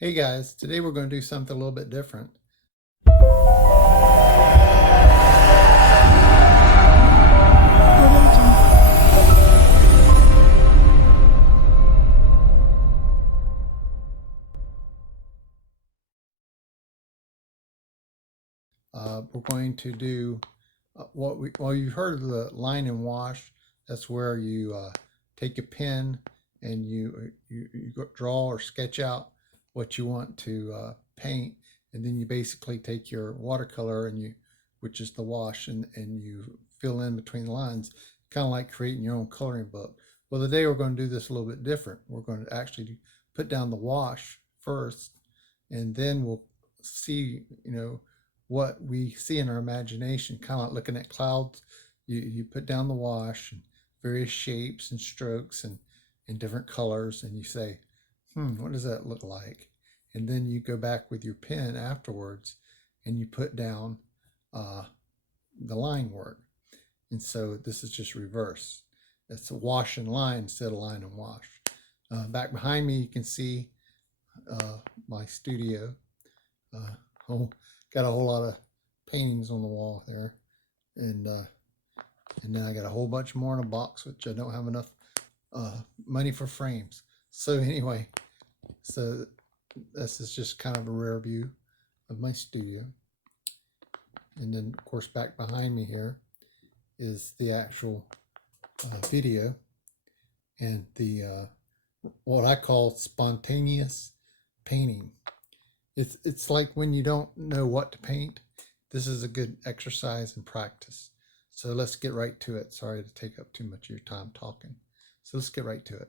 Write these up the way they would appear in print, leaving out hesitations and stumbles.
Hey guys, today we're going to do something a little bit different. We're going to do well, you've heard of the line and wash. That's where you take a pen and you draw or sketch out what you want to paint, and then you basically take your watercolor and which is the wash, and you fill in between the lines, kind of like creating your own coloring book. Well, today we're going to do this a little bit different. We're going to actually put down the wash first, and then we'll see, what we see in our imagination, kind of like looking at clouds. You put down the wash and various shapes and strokes and different colors, and you say, what does that look like? And then you go back with your pen afterwards and you put down the line work. And so this is just reverse. It's a wash and line instead of line and wash. Back behind me, you can see my studio. Got a whole lot of paintings on the wall there, and then I got a whole bunch more in a box, which I don't have enough money for frames. So anyway, so this is just kind of a rare view of my studio. And then of course back behind me here is the actual video and the what I call spontaneous painting. It's like when you don't know what to paint, this is a good exercise and practice. So let's get right to it. Sorry to take up too much of your time talking. So let's get right to it.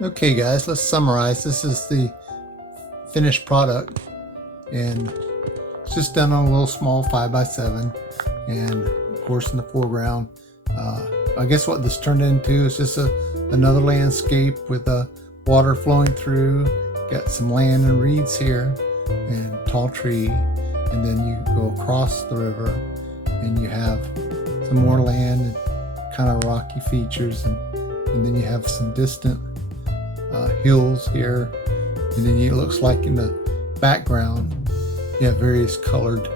Okay guys, let's summarize. This is the finished product, and it's just done on a little small 5x7, and of course in the foreground, I guess what this turned into is just another landscape with water flowing through. Got some land and reeds here and tall tree, and then you go across the river and you have some more land and kind of rocky features, and then you have some distant hills here, and then it looks like in the background you have various colored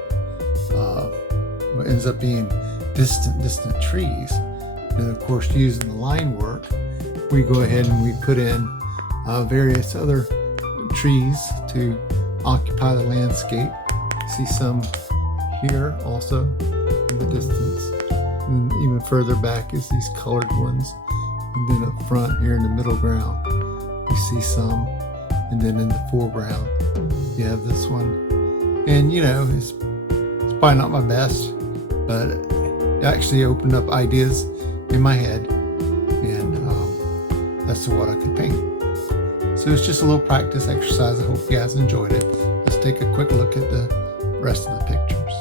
what ends up being distant trees. And of course, using the line work, we go ahead and we put in various other trees to occupy the landscape. See some here also in the distance, and even further back is these colored ones, and then up front here in the middle ground you see some, and then in the foreground you have this one. And you know, it's probably not my best, but it actually opened up ideas in my head, and that's what I could paint. So it's just a little practice exercise. I hope you guys enjoyed it. Let's take a quick look at the rest of the pictures.